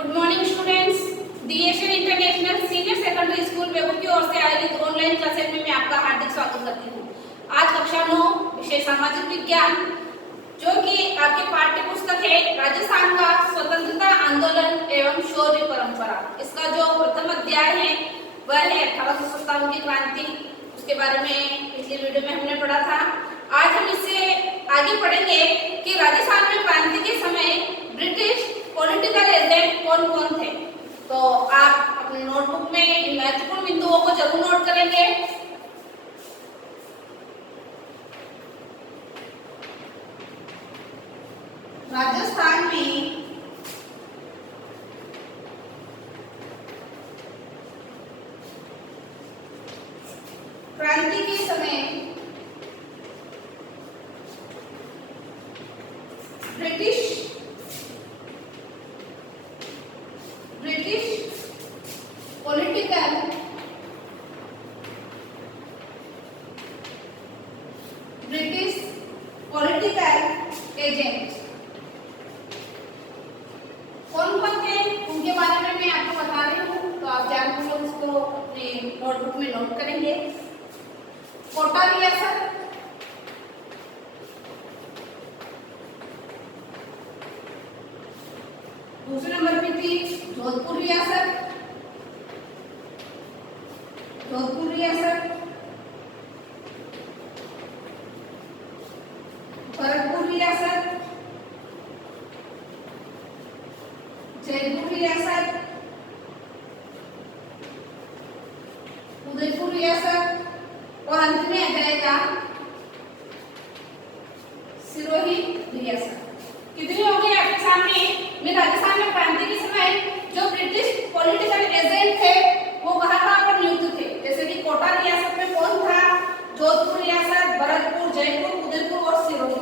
Good morning students. DSN international senior secondary school Begur की ओर से आयोजित ऑनलाइन क्लासेस में मैं आपका हार्दिक स्वागत करती हूँ। आज कक्षा 9 विषय सामाजिक विज्ञान, जो कि आपके पाठ्य पुस्तक है राजस्थान का स्वतंत्रता आंदोलन एवं शौर्य परंपरा। इसका जो प्रथम अध्याय है वह है 1857 की क्रांति। उसके बारे में पिछले वीडियो में हमने पढ़ा था। आज हम इससे आगे पढ़ेंगे कि राजस्थान में क्रांति के समय ब्रिटिश पॉलिटिकल एजेंट कौन कौन थे। तो आप अपने नोटबुक में इन महत्वपूर्ण बिंदुओं को जरूर नोट करेंगे। राजस्थान में क्रांति के समय ब्रिटिश पॉलिटिकल एजेंट कौन कौन थे उनके बारे में मैं आपको बता रही हूँ। तो आप ध्यानपूर्वक इसको अपने नोटबुक में नोट करेंगे। कोटा रियासत, दूसरे नंबर पे थी जोधपुर रियासत, भरतपुर रियासत, जयपुर रियासत, उदयपुर रियासत और अंत में आ जाएगा सिरोही रियासत। कितनी हो गई आपके सामने में राजस्थान में क्रांति के समय जो ब्रिटिश पॉलिटिकल एजेंट थे वो कहाँ पर नियुक्त थे। जैसे कि कोटा रियासत में कौन था, जोधपुर रियासत, भरतपुर, जयपुर, उदयपुर और सिरोही।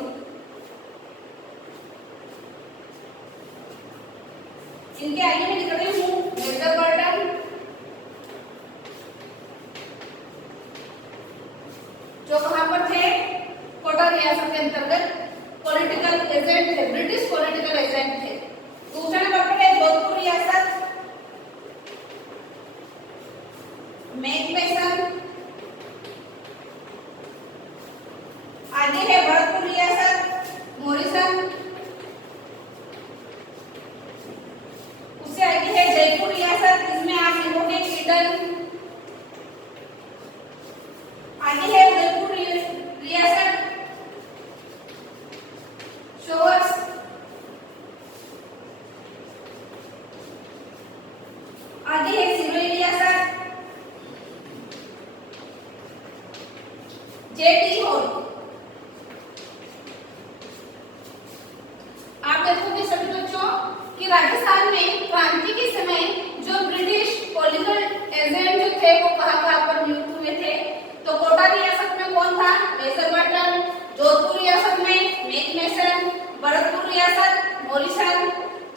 इनके आगे मैं लिख रही हूँ मेजर बर्टन, जो कहाँ पर थे, कोटा रियासत के अंतर्गत पॉलिटिकल एजेंट थे, ब्रिटिश पॉलिटिकल एजेंट थे। दूसरे नंबर पर है जोधपुर रियासत, मैकमेसन। आगे है भरतपुर रियासत, मॉरिसन। उससे आगे है जयपुर रियासत, इसमें आप लिखोगे ईडन। आगे है उदयपुर रियासत, शोवर्स। आगे है सिरोही रियासत, जेटी हॉल। आप देखोगे सभी बच्चों कि राजस्थान में क्रांति के समय जो ब्रिटिश पॉलिटिकल एजेंट जो थे वो कहाँ पर नियुक्त हुए थे। तो कोटा रियासत में कौन था, मेजर बर्टन। जोधपुर रियासत में मैकमेसन, भरतपुर रियासत मॉरिसन,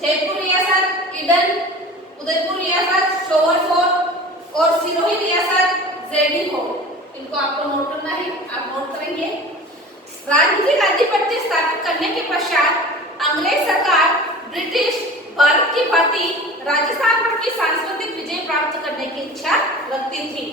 जयपुर रियासत ईडन, उदयपुर रियासत शोवर्स और सिरोही रियासत जेडी हो। इनको आपको नोट करना है, आप नोट करेंगे। राजनीतिक आधिपत्य स्थापित करने के पश्चात अंग्रेज सरकार ब्रिटिश भारत की भांति राजस्थान पर भी सांस्कृतिक विजय प्राप्त करने की इच्छा रखती थी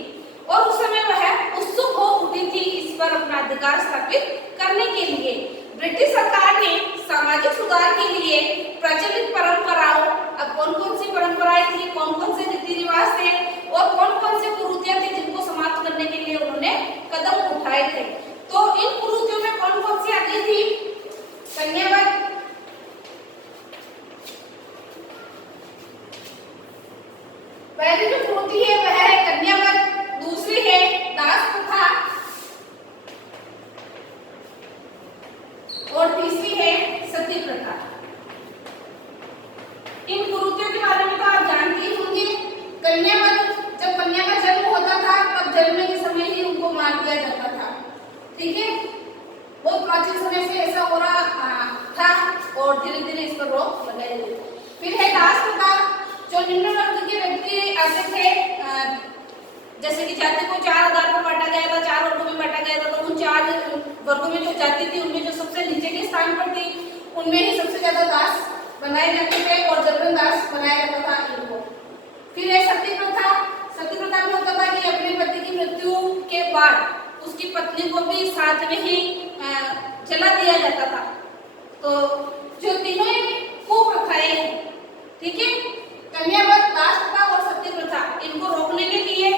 और उस समय वह उत्सुक हो उठी थी इस पर अपना अधिकार स्थापित करने के लिए। ब्रिटिश सरकार ने सामाजिक सुधार के लिए प्रचलित परंपराओं, अब कौन कौन सी परंपराएं थी, कौन कौन से रीति रिवाज थे और कौन कौन से कुरीतियां थी जिनको समाप्त करने के लिए उन्होंने कदम उठाए थे। तो इन कुरीतियों में कौन कौन सी आती थी, कन्यावध, पहली जो कुरीति है वह है कन्यावध, दूसरी है दास प्रथा और तीसरी है सती प्रथा। इन कुरीतियों के बारे में तो आप जानते ही होंगे। कन्यावध, जब कन्या का जन्म होता था तब जन्म के समय ही उनको मार दिया जाता था। ठीक है, बहुत प्राचीन समय से ऐसा हो रहा था और धीरे धीरे इस पर रोक लगाई गई। फिर है दास प्रथा, जो निम्न वर्ग के व्यक्ति आते थे, जैसे कि जाति को 4 आधार पर बांटा गया था, 4 वर्गों में बांटा गया था। तो उन 4 वर्गों में जो जाति थी उनमें जो सबसे नीचे के स्थान पर थी उनमें ही सबसे ज्यादा दास बनाए जाते थे और जबरन दास बनाया जाता था। बाद उसकी पत्नी को भी साथ में ही जला दिया जाता था। तो जो तीनों ही कुप्रथाएं हैं, ठीक है, कन्यावध, दास प्रथा और सती प्रथा, इनको रोकने के लिए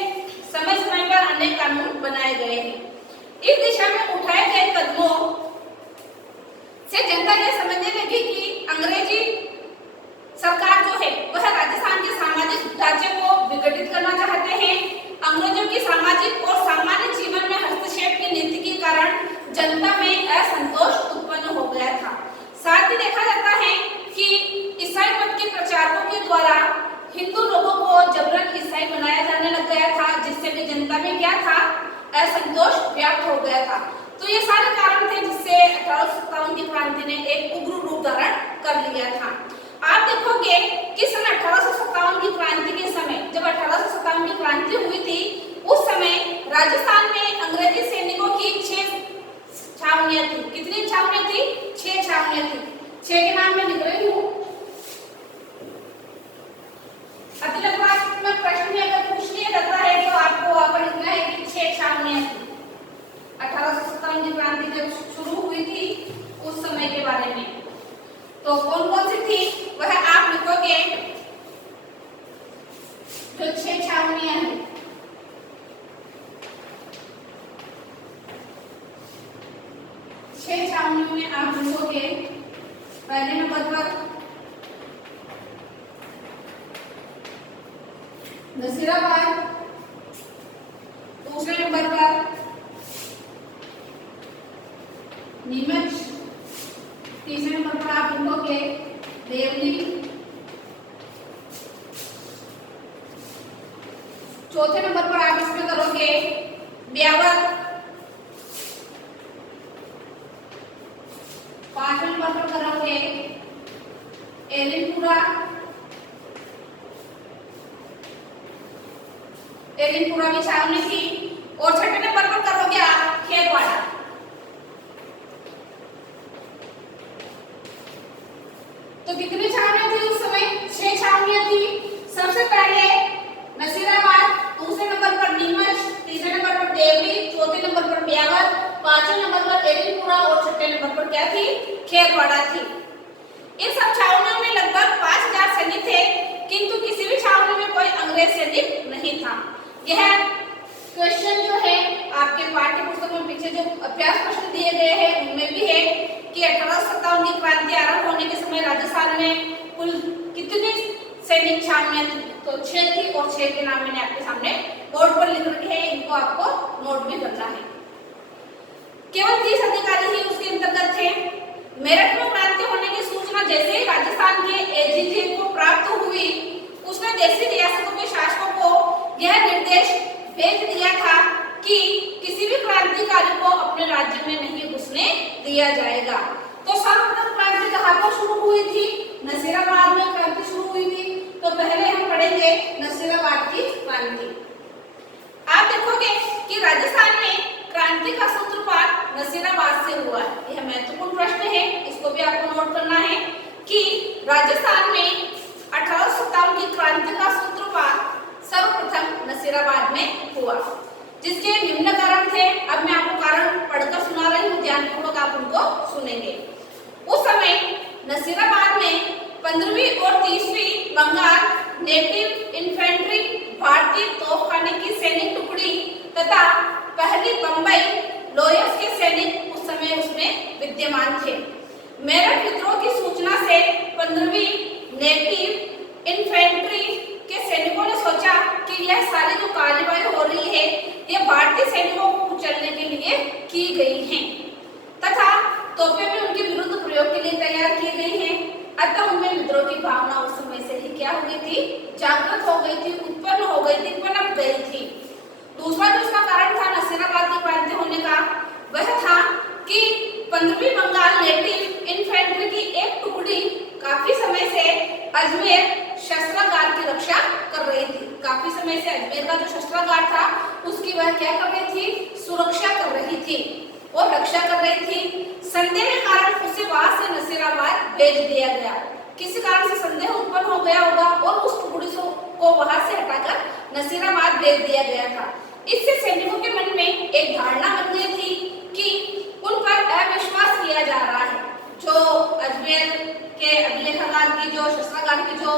समय समय पर अनेक कानून बनाए गए हैं। इस दिशा में उठाए गए कदमों से जनता यह समझने लगी कि अंग्रेजी सरकार जो है वह राजस्थान के सामाजिक ढांचे को विघटित करना चाहते हैं। अंग्रेजों की सामाजिक और सामान्य जीवन में हस्तक्षेप की नीति के कारण जनता में असंतोष उत्पन्न हो गया था। साथ ही देखा जाता है कि ईसाई मत के प्रचारकों के द्वारा हिंदू लोगों को जबरन ईसाई बनाया जाने लग गया था, जिससे कि जनता में क्या था, असंतोष व्याप्त हो गया था। तो ये सारे कारण थे जिससे 1857 की क्रांति ने एक उग्र रूप धारण कर लिया था। आप देखोगे कि सन 1857 की क्रांति के समय, जब 1857 की क्रांति हुई थी, उस समय राजस्थान में अंग्रेजी सैनिकों की 6 छावनियां थी। कितनी छावनियां थी? 6 छावनियां थी। 6 के नाम मैं लिख रही हूँ। अगले क्लास में प्रश्न में अगर पूछ लिया जाता है तो आपको वहां पर लिखना है कि 6 छावनियां थी। 1857 की क्रांति जब शुरू हुई थी उस समय के बारे में, तो कौन कौन सी थी वह आप लिखोगे। जो 6 छावनियां हैं, छावनियों में आप लिखोगे पहले नंबर पर नसीराबाद, दूसरे नंबर पर नीमच, तीसरे नंबर पर आप लिखोगे देवली, चौथे नंबर पर आप इसमें करोगे ब्यावर, पांचवें नंबर पर करोगे एलिनपुरा, एलिनपुरा में छावनी थी, और छठे नंबर पर करोगे आप खेरवाड़ा। तो कितनी छावनियां थी उस समय? 6 छावनियां थी। सबसे पहले नसीराबाद, दूसरे नंबर पर नीमच, तीसरे नंबर पर देवली, चौथे नंबर पर ब्यावर, पांचवें नंबर पर एलिनपुरा और छठे नंबर पर क्या थी? खेरवाड़ा थी। इन सब छावनियों में लगभग 5000 सैनिक थे, किंतु किसी भी छावनी में कोई अंग्रेज सैनिक नहीं था। यह क्वेश्चन जो है आपके पाठ्य पुस्तक में पीछे जो अभ्यास प्रश्न दिए गए हैं उनमें भी है कि 1857 की क्रांति आरंभ होने के समय राजस्थान में कुल कितनी सैनिक छावनियां थी? तो 6 थी, और 6 के नाम मैंने आपके सामने बोर्ड पर लिख रखे हैं, इनको आपको नोट भी करना है। केवल 30 अधिकारी ही उसके अंतर्गत थे। मेरठ में क्रांति होने की सूचना जैसे ही राजस्थान के एजीजी को प्राप्त हुई, उसने देशी रियासतों के शासकों को यह निर्देश भेज दिया था कि किसी भी क्रांतिकारी को अपने राज्य में नहीं घुसने दिया जाएगा। तो सर्वप्रथम क्रांति कहाँ पर शुरू हुई थी? नसीराबाद में क्रांति शुरू हुई थी। तो पहले हम पढ़ेंगे नसीराबाद की क्रांति। आप देखोगे कि राजस्थान में क्रांति का सूत्रपात नसीराबाद से हुआ है। यह महत्वपूर्ण प्रश्न है, इसको भी आपको नोट करना है कि राजस्थान में 1857 की क्रांति का सूत्रपात सर्वप्रथम नसीराबाद में हुआ, जिसके निम्न कारण थे। अब मैं आपको कारण पढ़कर सुना रही हूँ, ध्यानपूर्वक आप उनको सुनेंगे। उस समय नसीराबाद में 15वीं और 30वीं बंगाल नेटिव इन्फेंट्री, भारतीय तोपखाने की सैनिक टुकड़ी तथा पहली बंबई लॉयर्स के सैनिक उस समय उसमें विद्यमान थे। मेरठ विद्रोह की सूचना से 15वीं नेटिव इन्फेंट्री के सैनिकों ने सोचा कि यह सारी जो कार्रवाई हो रही है ये भारतीय सैनिकों को कुचलने के लिए की गई है तथा तोपें भी उनके विरुद्ध प्रयोग के लिए तैयार की गई हैं। अतः उनमें विद्रोह की भावना उस समय से ही क्या हो गई थी? जागृत हो गई थी, उत्पन्न हो गई थी, पनप गई थी। दूसरा जो इसका कारण था नसीराबाद की क्रांति होने का, वह था कि 15वीं बंगाल नेटिव इन्फेंट्री की एक टुकड़ी काफी समय से अजमेर शस्त्रागार की रक्षा कर रही थी। काफी समय से अजमेर का जो शस्त्रागार था उसकी वह क्या कर रही थी? सुरक्षा कर रही थी और रक्षा कर रही थी। संदेह के कारण उसे वहां से नसीराबाद भेज दिया गया। किसी कारण से संदेह उत्पन्न हो गया होगा और उस टुकड़ी को वहां से हटाकर नसीराबाद भेज दिया गया था। इससे सैनिकों के मन में प्रकार की जो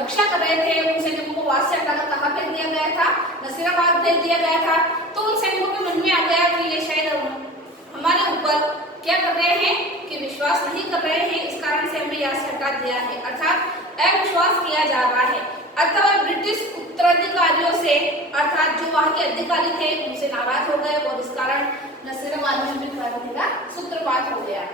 रक्षा कर रहे थे उन सैनिकों को वहां से हटाकर कहाँ भेज दिया गया था, नसीराबाद भेज दिया गया था। तो उन सैनिकों के मन में आ गया कि ये शायद हमारे ऊपर क्या कर रहे हैं कि विश्वास नहीं कर रहे हैं, इस कारण से हमें यहाँ से हटा दिया है, अर्थात अविश्वास किया जा रहा है। अथवा ब्रिटिश उत्तराधिकारियों से अर्थात जो वहां के अधिकारी थे उनसे नाराज हो गए और इस कारण नसीराबाद में भी क्रांति का सूत्रपात हो गया।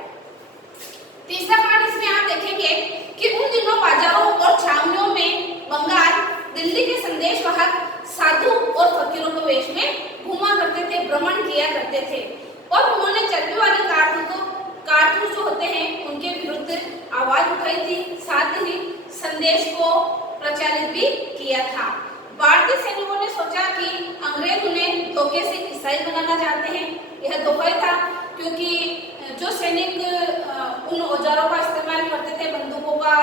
तीसरा पॉइंट इसमें आप देखेंगे कि उन दिनों बाजारों और छावनियों में बंगाल दिल्ली के संदेशवाहक साधु और फकीरों के वेश में घूमा करते थे, भ्रमण किया करते थे और उन्होंने चर्बी वाले कारतूस जो होते हैं उनके विरुद्ध आवाज उठाई थी, साथ ही संदेश को प्रचारित भी किया था। भारतीय सैनिकों ने सोचा कि अंग्रेज उन्हें धोखे से ईसाई बनाना चाहते हैं। यह धोखा ही था क्योंकि जो सैनिक उन औजारों का इस्तेमाल करते थे, बंदूकों का,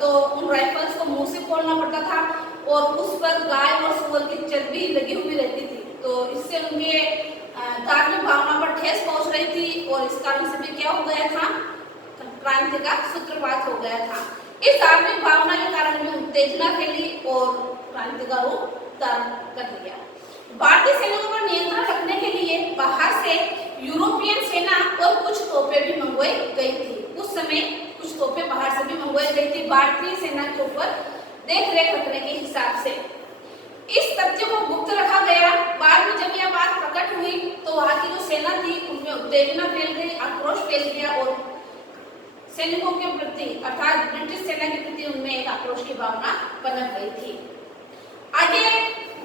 तो उन राइफल्स को मुंह से खोलना पड़ता था और उस पर गाय और सूअर की चर्बी लगी हुई रहती थी, तो इससे उनके धार्मिक भावना पर ठेस पहुंच रही थी और इस कारण से भी क्या हो गया था, क्रांति का सूत्रपात हो गया था। इस धार्मिक भावना के कारण भी उत्तेजना फैली और क्रांति का रूप धारण कर लिया। भारतीय सैनिकों पर नियंत्रण रखने के लिए बाहर से यूरोपियन सेना और कुछ तोपें भी मंगवाई गई थी। उस समय कुछ तोपें बाहर से भी मंगवाई गई थी भारतीय सेना के ऊपर देख रेख रखने के हिसाब से। इस तथ्य को गुप्त रखा गया। बाद में जब यह बात प्रकट हुई तो वहां की जो सेना थी उनमें उत्तेजना फैल गई, आक्रोश फैल गया और सैनिकों के प्रति अर्थात ब्रिटिश सेना के प्रति उनमें एक आक्रोश की भावना पनप गई थी। आगे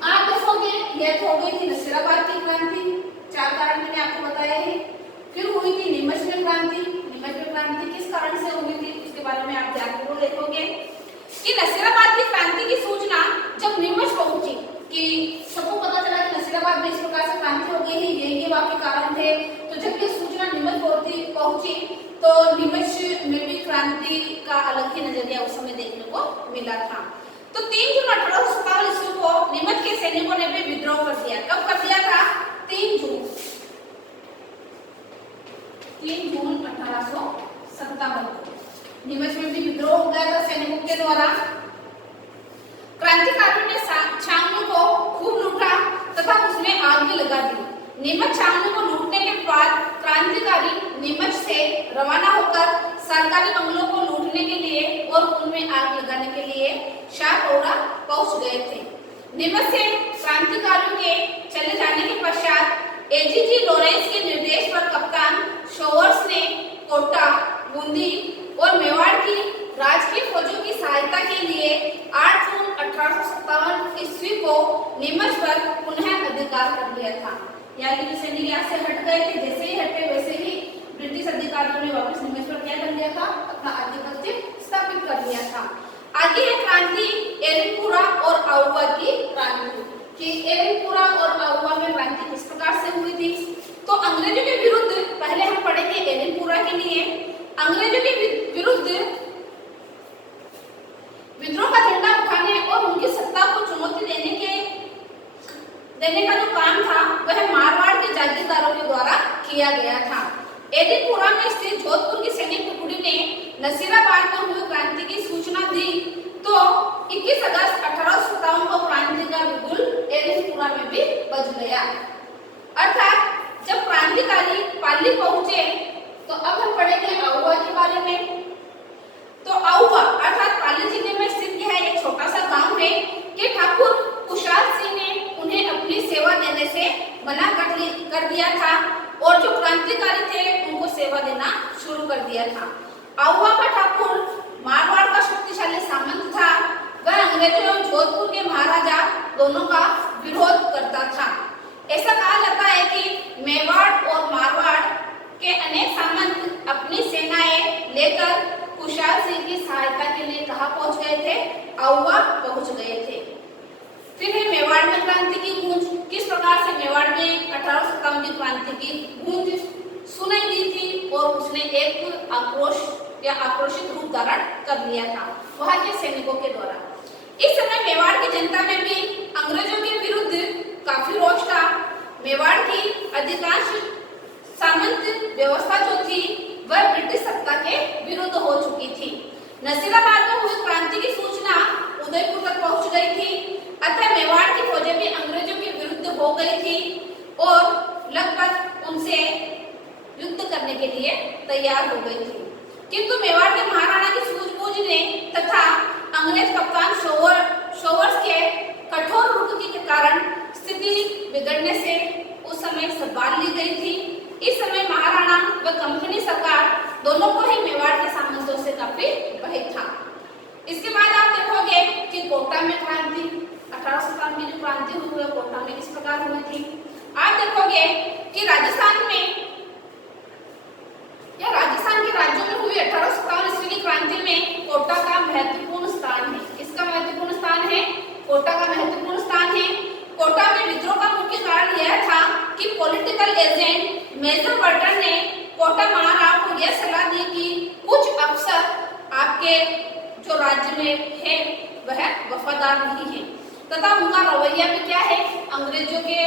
आप देखोगे यह हो गई थी नसीराबाद की क्रांति, 4 कारण मैंने आपको बताए हैं। फिर हुई थी नीमच में क्रांति। नीमच में क्रांति किस कारण से हुई थी इसके बारे में आप ध्यानपूर्वक देखोगे कि नसीराबाद की क्रांति की सूचना जब नीमच पहुंची कि सबको पता चला कि नसीराबाद में इस प्रकार से क्रांति हो गई है, ये वहां के कारण थे, तो जब ये सूचना नीमच पहुंची तो नीमच में भी क्रांति का अलग ही नजरिया उस समय देखने को मिला था। तो 3 जून 1857 ईस्वी को नीमच के सैनिकों ने भी विद्रोह कर दिया। कब कर दिया था? 3 जून 1857 को नीमच में भी विद्रोह हो गया था सैनिकों के द्वारा। क्रांतिकारियों ने छावनी को खूब लूटा तथा उसमें आग भी लगा दी। नीमच छावनी को लूटने के बाद क्रांतिकारी नीमच से रवाना होकर सरकारी बंगलों को लूटने के लिए और उनमें आग लगाने के लिए शाहपौरा पहुंच गए थे। नीमच से क्रांतिकारियों के चले जाने के पश्चात एजीजी लॉरेंस के निर्देश पर कप्तान शोवर्स ने कोटा, बूंदी और मेवाड़ की राजकीय फौजों की सहायता के लिए 8 जून 1857 ईस्वी को नीमच पर पुनः अधिकार कर लिया था। यानी कि सैनिक यहाँ से हट गए थे, जैसे ही हटे वैसे ही ब्रिटिश अधिकारियों ने वापस नीमच पर क्या कर लिया था? अपना आधिपत्य स्थापित कर लिया था। आगे है क्रांति एरनपुरा और आउवा की क्रांति कि एरनपुरा और आउवा में क्रांति किस प्रकार से हुई थी। तो अंग्रेजों के विरुद्ध पहले हम पढ़ेंगे एरनपुरा के लिए। अंग्रेजों के विरुद्ध विद्रोह का झंडा उठाने और उनकी सत्ता को चुनौती देने का जो काम था वह मारवाड़ के जागीरदारों के द्वारा किया गया था। एरनपुरा में स्थित जोधपुर की सैनिक टुकड़ी ने नसीराबाद में हुई क्रांति की सूचना दी तो 21 अगस्त 1857 को क्रांति का बिगुल एरनपुरा में भी बज गया। अर्थात जब क्रांतिकारी पाली पहुंचे तो अब हम पढ़ेंगे आउवा के बारे में। तो आउवा अर्थात पाली जिले में स्थित यह एक छोटा सा गांव है कि ठाकुर कुशाल सिंह ने उन्हें अपनी सेवा देने से मना कर दिया था और जो क्रांतिकारी थे उनको सेवा देना शुरू कर दिया था। आउवा का ठाकुर मारवाड़ का शक्तिशाली सामंत था। वह अंग्रेजों और जोधपुर के महाराजा दोनों का विरोध करता था। ऐसा कहा जाता है कि मेवाड़ और मारवाड़ के अनेक सामंत अपनी सेनाएं लेकर कुशाल सिंह की सहायता के लिए कहाँ पहुंच गए थे? आउवा पहुंच गए थे। फिर है मेवाड़ में क्रांति की गूंज। किस प्रकार से मेवाड़ में 1857 की क्रांति की गूंज सुनाई दी थी और उसने एक आक्रोश या आक्रोशित रूप धारण कर लिया था वहां के सैनिकों के द्वारा। इस समय मेवाड़ की जनता में भी अंग्रेजों के विरुद्ध काफी रोष था। मेवाड़ की अधिकांश सामंत व्यवस्था जो थी वह ब्रिटिश सत्ता के विरुद्ध हो चुकी थी। नसीराबाद में हुई क्रांति की अंग्रेज कप्तान शोवर्स के कठोर रुख के कारण स्थिति बिगड़ने से उस समय संभाल ली गई थी। इस समय महाराणा व कंपनी सरकार दोनों को ही मेवाड़ के सामंतों से काफी भय था। इसके बाद आप देखोगे कि कोटा में क्रांति 1857 में जो क्रांति हुई है कोटा में किस प्रकार हुई थी। आप देखोगे कि राजस्थान के राज्यों में हुई 1857 ईस्वी की क्रांति में कोटा का महत्वपूर्ण स्थान है। इसका महत्वपूर्ण स्थान है, कोटा का महत्वपूर्ण स्थान है। कोटा में विद्रोह का मुख्य कारण यह था कि पॉलिटिकल एजेंट मेजर बर्टन ने कोटा महाराव को यह सलाह दी कि कुछ अफसर आपके जो राज्य में है वह वफादार नहीं है तथा उनका रवैया भी क्या है, अंग्रेजों के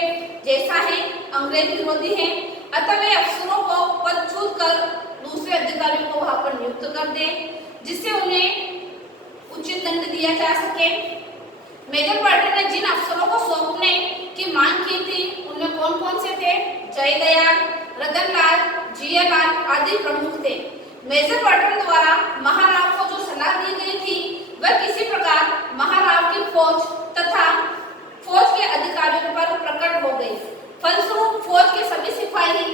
जैसा है, अंग्रेज विरोधी है। अतः वे अफसरों को पदच्युत कर दूसरे अधिकारियों को वहां पर नियुक्त कर दे जिससे उन्हें उचित दंड दिया जा सके। मेजर बर्टन ने जिन अफसरों को सौंपने की मांग की थी उनमें कौन कौन से थे, जयदयाल, रतनलाल, जियालाल आदि प्रमुख थे। मेजर बर्टन द्वारा महाराव को जो सलाह दी गई थी वह किसी प्रकार महाराव की फौज तथा फौज के अधिकारियों पर प्रकट हो गई। फलस्वरूप फौज के सभी सिपाही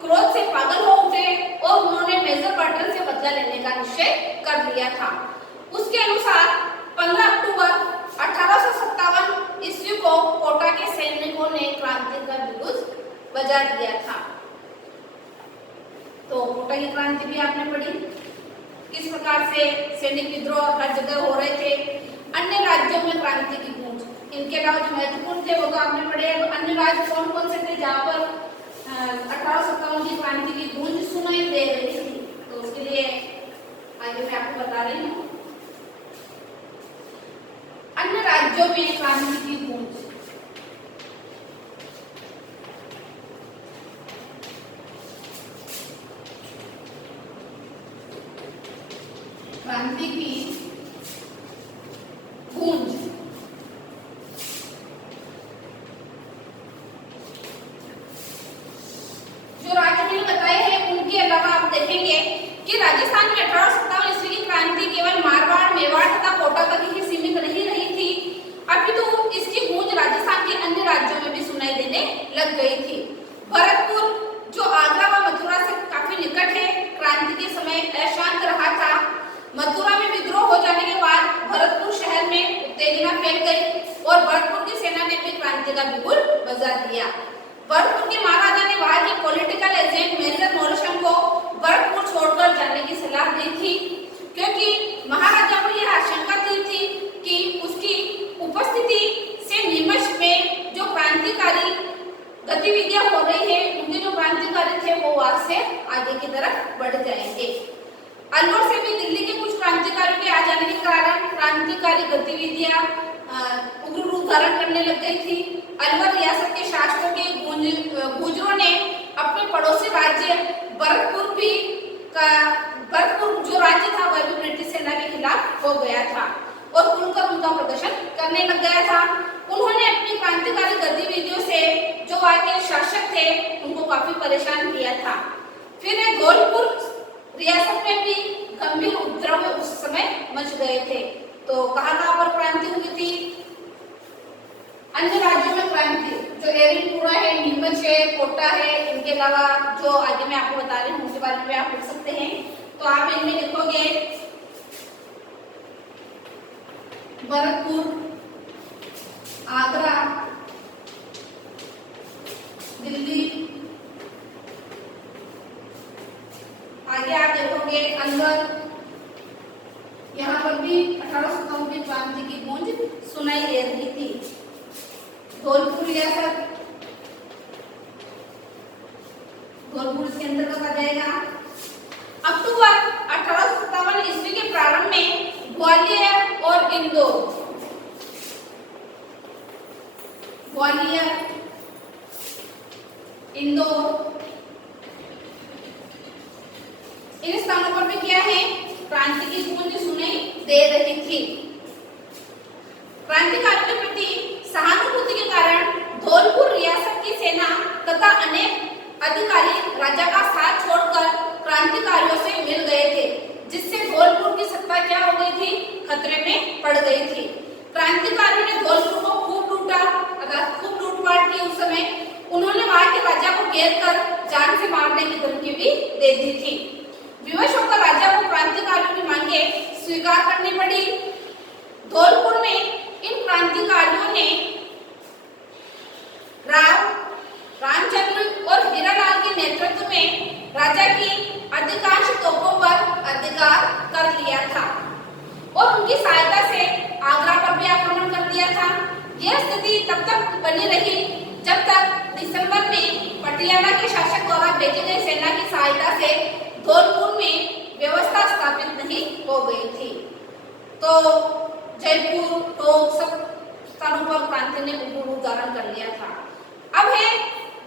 क्रोध से पागल हो उठे और उन्होंने मेजर बर्टन से बदला लेने का निश्चय कर लिया था। उसके अनुसार 15 अक्टूबर 1857 ईस्वी को कोटा के सैनिकों ने क्रांति का बिगुल बजा दिया था। तो कोटा की क्रांति भी आपने पढ़ी, किस प्रकार से सैनिक विद्रोह हर जगह हो रहे थे। अन्य राज्यों में क्रांति की गूंज, इनके अलावा जो महत्वपूर्ण थे वो तो आपने पढ़े। अन्य राज्य कौन कौन से थे जहाँ पर 1857 की क्रांति की गूंज सुनाई दे रही थी, तो उसके लिए आगे मैं आपको बता रही हूँ। अन्य राज्यों में क्रांति की गूंज, क्रांति की गूंज जो राज्य मैंने बताए हैं उनके अलावा आप देखेंगे कि राजस्थान में 1857 ईस्वी की क्रांति केवल मारवाड़, मेवाड़ तथा कोटा तक ही सीमित नहीं रही थी, अभी तो इसकी गूंज राजस्थान के अन्य राज्यों में भी सुनाई देने लग गई थी। भरतपुर जो आगरा व मथुरा से काफी निकट है, क्रांति के समय अशांत रहा था। मथुरा में विद्रोह हो जाने के बाद भरतपुर शहर में उत्तेजना फैल गई और भरतपुर की सेना ने भी क्रांति का बिगुल बजा दिया। भरतपुर के महाराजा ने वहां के पॉलिटिकल एजेंट मेजर मोरशम को भरतपुर छोड़कर जाने की सलाह दी थी, क्योंकि महाराजा को यह आशंका थी कि उसकी उपस्थिति से निमच में जो क्रांतिकारी गतिविधियां हो रही है, उनके जो क्रांतिकारी थे वो वहां से आगे की तरफ बढ़ जाएंगे। अलवर से भी दिल्ली के कुछ क्रांतिकारियों के आ जाने के कारण क्रांतिकारी गतिविधियां उग्र रूप धारण करने लग गई थी। अलवर रियासत के शासकों के गुर्जरों ने अपने पड़ोसी राज्य भरतपुर जो राज्य था वह भी ब्रिटिश सेना के खिलाफ हो गया था और खुलकर उनका प्रदर्शन करने लग गया था। उन्होंने अपनी क्रांतिकारी गतिविधियों से जो वहां के शासक थे उनको काफी परेशान किया था। फिर धौलपुर रियासत में भी गंभीर उपद्रव उस समय मच गए थे। तो कहाँ पर क्रांति हुई थी? अन्य राज्यों में क्रांति, जो एरिनपुरा है, नीमच है, कोटा है, इनके अलावा जो आगे मैं आपको बता रही हूँ उसके बारे में आप पढ़ सकते हैं। तो आप इनमें लिखोगे भरतपुर, आगरा, दिल्ली, आगे आप देखोगे अलवर, यहाँ पर भी 1857 की क्रांति की गूंज सुनाई दे रही थी। धौलपुर रियासत, धौलपुर इसके अंतर्गत आ जाएगा। अक्टूबर 1857 ईस्वी के प्रारंभ में ग्वालियर और इंदौर, ग्वालियर, इंदौर, इन स्थानों पर भी क्या है? क्रांति की गूंज सुनाई दे रही थी। क्रांतिकारियों के प्रति सहानुभूति के कारण धौलपुर रियासत की सेना तथा अनेक अधिकारी राजा का साथ छोड़कर क्रांतिकारियों से मिल गए थे, जिससे धौलपुर की सत्ता क्या हो गई थी? खत्म खतरे में पड़ गई थी। क्रांतिकारियों ने धौलपुर को खूब लूटा, खूब लूटपाट की उस समय। उन्होंने वहां के राजा को घेर कर जान से मारने की धमकी भी दे दी थी। विवश होकर राजा को क्रांतिकारियों की मांगे स्वीकार करनी पड़ी। धौलपुर में इन क्रांतिकारियों ने रामचंद्र और हीरालाल के नेतृत्व में राजा की अधिकांश तोपों पर अधिकार कर लिया था और उनकी सहायता से आगरा पर भी आक्रमण कर दिया था। यह स्थिति तब तक बनी रही जब तक दिसंबर में पटियाला के शासक द्वारा भेजी गई सेना की सहायता से धौलपुर में व्यवस्था स्थापित नहीं हो गई थी। तो जयपुर टोंक सब स्थानों पर क्रांति ने उभर धारण कर लिया था। अब है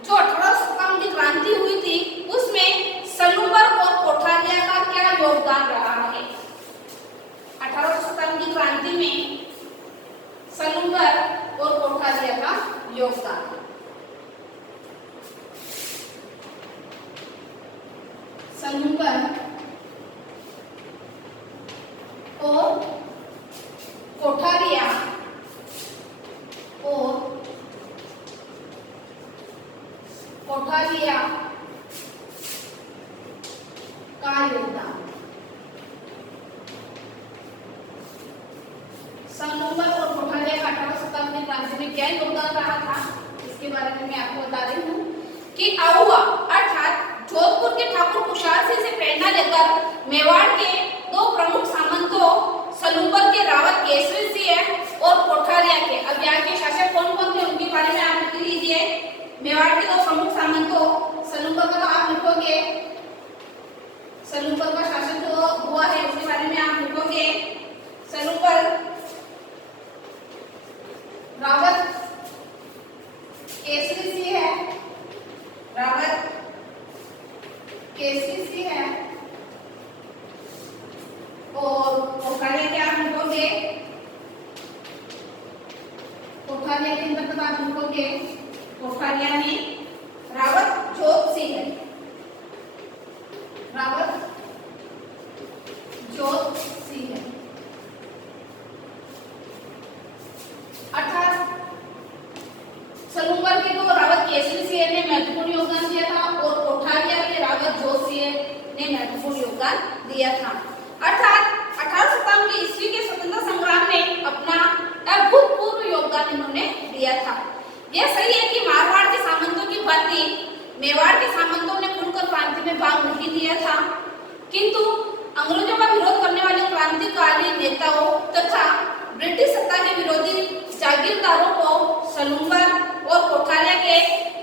जो 1857 की क्रांति हुई थी उसमें सलूबर और कोठारिया का क्या योगदान रहा है। 1857 की क्रांति में सलूबर और कोठारिया का योगदान। सलूबर और कोठारिया का योगदान। सलूबर और कोठारिया का 1857 की क्रांति में क्या योगदान रहा था, इसके बारे में मैं आपको बता रही हूँ कि आहुआ अर्थात जोधपुर के ठाकुर कुशाल सिंह से प्रेरणा लेकर मेवाड़ के दो प्रमुख सामंतों सलूबर के रावत केसरी सिंह और कोठारिया के, अब यहाँ के शासक कौन कौन थे उनके बारे में आप लिख लीजिए। मेवाड़ के दो प्रमुख सामंतों, सलूबर का तो आप लिखोगे, सलूबर का शासन जो हुआ है उसके बारे में आप लिखोगे। सलूबर रावत केसरी सिंह है, रावत केसरी सिंह है और कोठारिया क्या आप लिखोगे, कोठारिया के अंदर आप लिखोगे कोठारिया ने रावत जोत सिंह है, रावत जोत सिंह है। अर्थात सलूबर के तो रावत केसरी सिंह ने महत्वपूर्ण योगदान दिया था और कोठारिया के रावत जोत सिंह ने महत्वपूर्ण योगदान दिया था। अर्थात 1857 की ईस्वी के स्वतंत्रता संग्राम में अपना अभूतपूर्व योगदान इन्होंने दिया था। यह सही है कि मारवाड़ के सामंतों की भांति मेवाड़ के सामंतों ने खुलकर क्रांति में भाग नहीं लिया था, किंतु अंग्रेजों का विरोध करने वाले क्रांतिकारी नेताओं तथा ब्रिटिश सत्ता के विरोधी जागीरदारों को सलूबर और कोठारिया के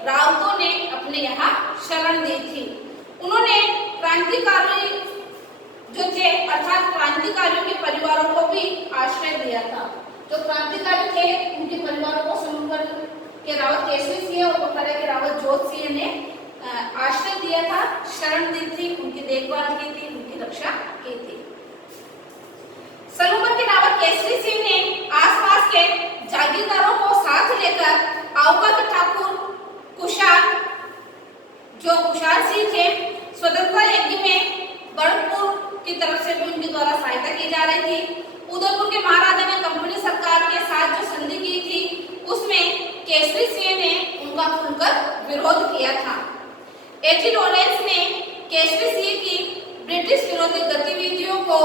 रावतों ने अपने यहाँ शरण दी थी। उन्होंने क्रांतिकारी जो थे अर्थात क्रांतिकारियों के परिवारों को भी आश्रय दिया था। जो क्रांतिकारी थे उनके परिवारों को सलूबर के रावत केसरी सिंह और कोठारिया के रावत जोत सिंह ने आश्रय दिया था, शरण दी थी, उनकी देखभाल की थी, उनकी रक्षा की थी। सलूबर के रावत केसरी सिंह ने आसपास के जागीरदारों को साथ लेकर आउका के ठाकुर कुशाल जो कुशाल सिंह थे स्वतंत्रता यज्ञ में बड़पुर की तरफ से भी उनके द्वारा सहायता की जा रही थी। उदयपुर के महाराजा ने कंपनी सरकार के साथ जो संधि की थी उसमें केसरी सिंह ने उनका खुलकर विरोध किया था। एजी लॉरेंस ने केसरी सिंह की ब्रिटिश विरोधी गतिविधियों को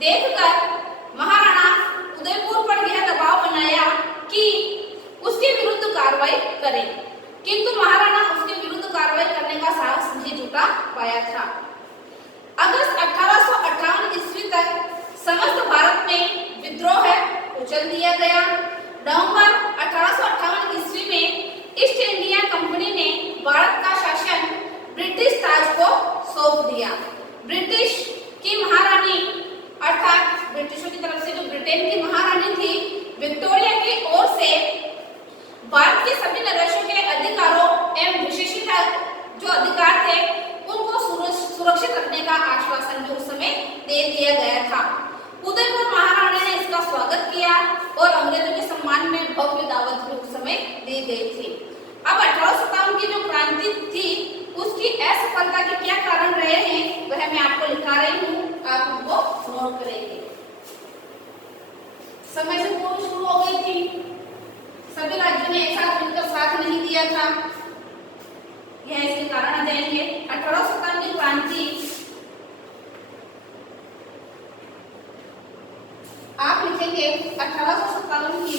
देखकर महाराणा उदयपुर पर यह दबाव बनाया कि उसके विरुद्ध कार्रवाई करें, किंतु महाराणा उसके विरुद्ध कार्रवाई करने का साहस नहीं जुटा पाया था। अगस्त 1858 ईस्वी तक समस्त भारत में विद्रोह कुचल दिया गया। नवंबर 1858 ईस्वी में ईस्ट इंडिया कंपनी ने भारत का शासन ब्रिटिश ताज को सौंप दिया। ब्रिटिश की महारानी अर्थात ब्रिटिशों की तरफ से जो ब्रिटेन की महारानी थी विक्टोरिया की ओर से भारत के सभी नरेशों के अधिकारों एवं विशेषित जो अधिकार थे उनको सुरक्षित रखने का आश्वासन भी उस समय दे दिया गया था। उदयपुर महाराणा ने इसका स्वागत किया और अंग्रेजों के सम्मान में भव्य दावत भी उस समय दी गई थी। अब 1857 की जो क्रांति थी उसकी असफलता के क्या कारण रहे हैं वह मैं आपको लिखा रही हूँ, आप उनको नोट करेंगे। समय से पूर्व शुरू हो गई थी, सभी राज्यों ने एक साथ मिलकर साथ नहीं दिया था। यह इसके कारण आ जाएंगे। 1857 की क्रांति, आप लिखेंगे 1857 की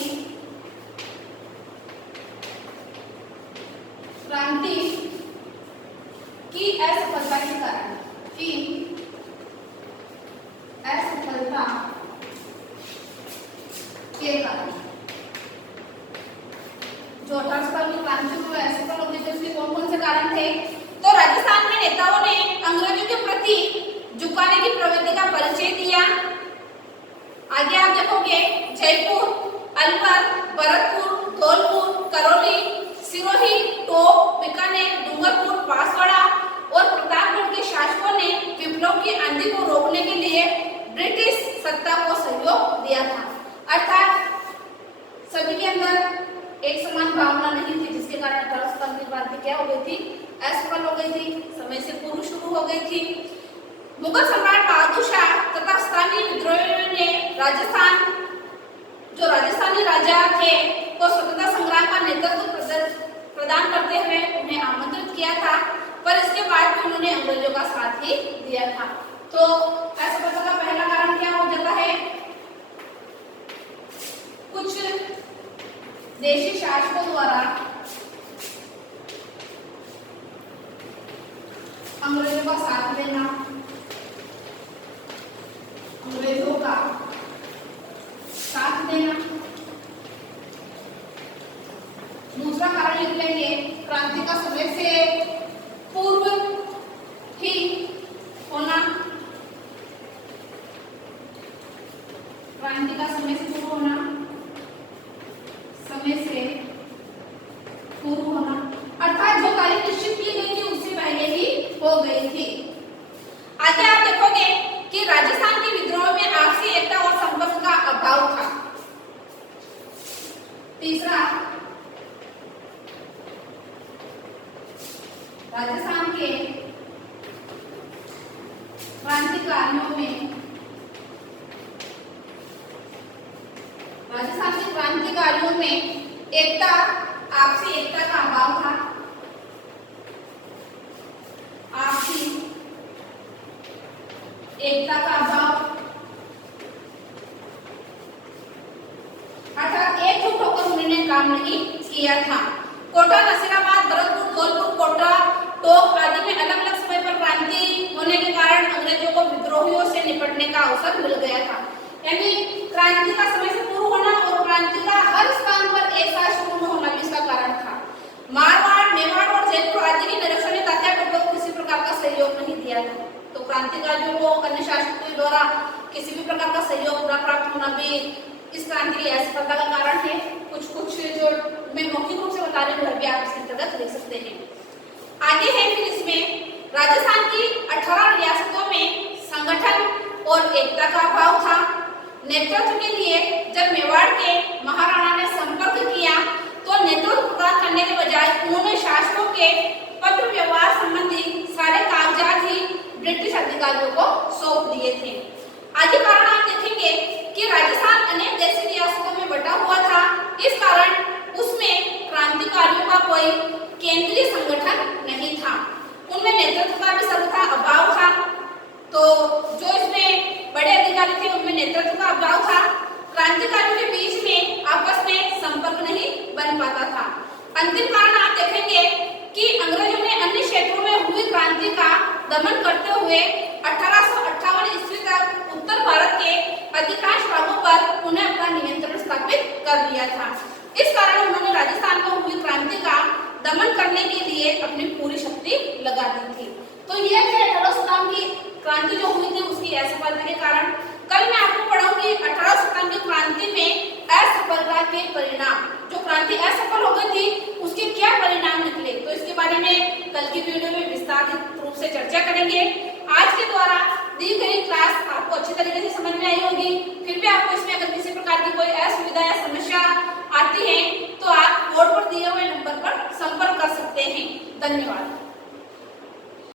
क्रांति की असफलता के कारण, की असफलता के कारण, जो 1857 की क्रांति को असफल हो गई थी उसके कौन कौन से कारण थे? तो राजस्थान में नेताओं ने अंग्रेजों के प्रति झुकाने की प्रवृत्ति का परिचय दिया। आगे आप देखोगे जयपुर, अलवर, भरतपुर, धौलपुर, करौली, सिरोही, टोंक, बीकानेर, डूंगरपुर, बांसवाड़ा और प्रतापगढ़ के शासकों ने विप्लव की आंधी को रोकने के लिए ब्रिटिश सत्ता को सहयोग दिया था। अर्थात सभी के अंदर एक समान भावना नहीं थी, जिसके कारण 1857 की क्रांति क्या हो गई थी? असफल हो गई थी, समय से पूर्व शुरू हो गई थी। मुगल सम्राट बहादुर शाह तथा स्थानीय विद्रोहियों ने राजस्थानी राजा थे को स्वतंत्रता संग्राम का नेतृत्व प्रदान करते हुए उन्हें आमंत्रित किया था, पर इसके बाद भी उन्होंने अंग्रेजों का साथ ही दिया था। तो असफलता का पहला कारण क्या हो जाता है? कुछ देशी शासकों द्वारा अंग्रेजों का साथ देना, अंग्रेजों का साथ देना। दूसरा कारण लिख लेंगे, क्रांति का समय से पूर्व ही होना, क्रांति का समय से पूर्व होना, समय से पूर्व होना, अर्थात जो तारीख निश्चित की गई थी उससे पहले ही हो गई थी। आगे आप देखोगे कि राजस्थान के विद्रोह में आपसी एकता और संपर्क का अभाव था। तीसरा, राजस्थान के क्रांतिकारियों में एकता, आपसी एकता का अभाव था। आपसी एकता का अभाव, अर्थात एकजुट होकर उन्होंने काम नहीं किया था। कोटा, नसीराबाद, भरतपुर, धौलपुर, कोटा, टोंक आदि में अलग अलग समय पर क्रांति होने के कारण अंग्रेजों को विद्रोहियों से निपटने का अवसर मिल गया था। यानी क्रांति का समय से पूर्व होना और क्रांति का हर स्थान पर एक साथ शुरू होना भी इसका कारण था। मारवाड़, मेवाड़ और जयपुर आदि के निरीक्षण ने तात्या टोपे को किसी प्रकार का सहयोग नहीं दिया था। तो क्रांतिकारियों को अन्य शासकों के द्वारा किसी भी प्रकार का सहयोग न प्राप्त होना भी इस क्रांति की असफलता का कारण है। कुछ जो मैं मौखिक रूप से बता रही हूँ भी आप इसके अंतर्गत लिख सकते हैं। आगे है फिर इसमें राजस्थान की 18 रियासतों में संगठन और एकता का अभाव था। नेतृत्व के लिए जब मेवाड़ के महाराणा ने संपर्क किया तो नेतृत्व प्रदान करने के बजाय उन्होंने शासकों के पत्र व्यवहार संबंधी सारे कागजात ही ब्रिटिश अधिकारियों को सौंप दिए थे। आगे कारण आप देखेंगे कि राजस्थान अनेक देशी रियासतों में बटा हुआ था, इस कारण उसमें क्रांतिकारियों का कोई केंद्रीय संगठन नहीं था। उनमें नेतृत्व का भी सर्वथा अभाव था। तो जो इसमें बड़े अधिकारी थे उनमें नेतृत्व का अभाव था। क्रांतिकारियों के बीच में आपस में संपर्क नहीं बन पाता था। अंतिम कारण आप देखेंगे कि अंग्रेजों ने अन्य क्षेत्रों में हुई क्रांति का दमन करते हुए 1858 ईस्वी तक उत्तर भारत के अधिकांश भागों पर उन्हें अपना नियंत्रण स्थापित कर लिया था। इस कारण उन्होंने राजस्थान में हुई क्रांति का दमन करने के लिए अपनी पूरी शक्ति लगा दी थी। तो यह थे 1857 की क्रांति जो हुई थी उसकी असफलता के कारण। कल मैं आपको पढ़ाऊंगी 1857 की क्रांति में असफलता के परिणाम, जो क्रांति असफल हो गई थी उसके क्या परिणाम निकले। तो इसके बारे में कल की वीडियो में विस्तारित रूप से चर्चा करेंगे। आज के द्वारा दी गई क्लास आपको अच्छी तरीके से समझ में आई होगी। फिर भी आपको इसमें अगर किसी प्रकार की कोई असुविधा या समस्या आती है तो आप बोर्ड पर दिए हुए नंबर पर संपर्क कर सकते हैं। धन्यवाद।